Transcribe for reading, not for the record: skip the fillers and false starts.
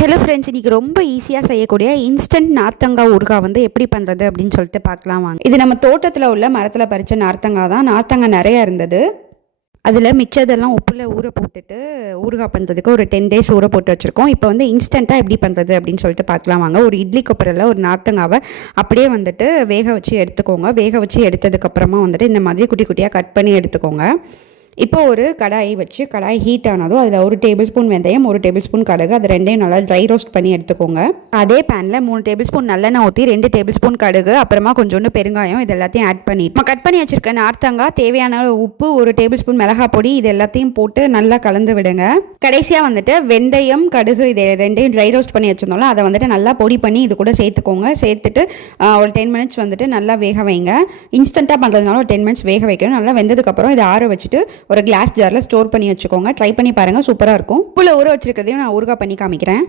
Hello friends, இன்றைக்கி ரொம்ப ஈஸியாக செய்யக்கூடிய இன்ஸ்டன்ட் நார்த்தங்காய் ஊறுகாய் வந்து எப்படி பண்ணுறது அப்படின்னு சொல்லிட்டு பார்க்கலாம் வாங்க. இது நம்ம தோட்டத்தில் உள்ள மரத்தில் பறித்த நார்த்தங்காய் தான். நார்த்தங்காய் நிறையா இருந்தது. அதில் மிச்சதெல்லாம் உப்பில் ஊற போட்டுட்டு ஊறுகாய் பண்ணுறதுக்கு ஒரு 10 days ஊற போட்டு வச்சுருக்கோம். இப்போ வந்து இன்ஸ்டண்ட்டாக எப்படி பண்ணுறது அப்படின்னு சொல்லிட்டு பார்க்கலாம் வாங்க. ஒரு இட்லி கொப்பரையில் ஒரு நார்த்தங்காவை அப்படியே வந்துட்டு வேக வச்சு எடுத்துக்கோங்க. வேக வச்சு எடுத்ததுக்கப்புறமா வந்துட்டு இந்த மாதிரி குட்டி குட்டியாக கட் பண்ணி எடுத்துக்கோங்க. இப்போ ஒரு கடாயை வச்சு கடாய் ஹீட் ஆனதும் அதில் 1 டேபிள் ஸ்பூன் வெந்தயம், 1 டேபிள் ஸ்பூன் கடுகு, அது ரெண்டையும் நல்லா ட்ரை ரோஸ்ட் பண்ணி எடுத்துக்கோங்க. அதே பேனில் 3 டேபிள் ஸ்பூன் நல்லெண்ணெய் ஊற்றி 2 டேபிள் ஸ்பூன் கடுகு, அப்புறமா கொஞ்சோண்டு பெருங்காயம், இது எல்லாத்தையும் ஆட் பண்ணி நம்ம கட் பண்ணி வச்சிருக்க நார்த்தங்காய், தேவையான உப்பு, 1 டேபிள் ஸ்பூன் மிளகாய் பொடி, இது எல்லாத்தையும் போட்டு நல்லா கலந்து விடுங்க. கடைசியாக வந்துட்டு வெந்தயம், கடுகு இது ரெண்டையும் ட்ரை ரோஸ்ட் பண்ணி வச்சிருந்தோம்ல, அதை வந்துட்டு நல்லா பொடி பண்ணி இது கூட சேர்த்துக்கோங்க. சேர்த்துட்டு ஒரு 10 minutes வந்துட்டு நல்லா வேக வைங்க. இன்ஸ்டண்ட்டாக பண்ணுறதுனால ஒரு 10 minutes வேக வைக்கணும். நல்லா வெந்ததுக்கப்புறம் இதை ஆற வச்சுட்டு ஒரு கிளாஸ் ஜாரில் ஸ்டோர் பண்ணி வச்சுக்கோங்க. ட்ரை பண்ணி பாருங்கள், சூப்பராக இருக்கும். உப்புல ஊற வச்சிருக்கிறதையும் நான் ஊறுகாய் பண்ணி காமிக்கிறேன்.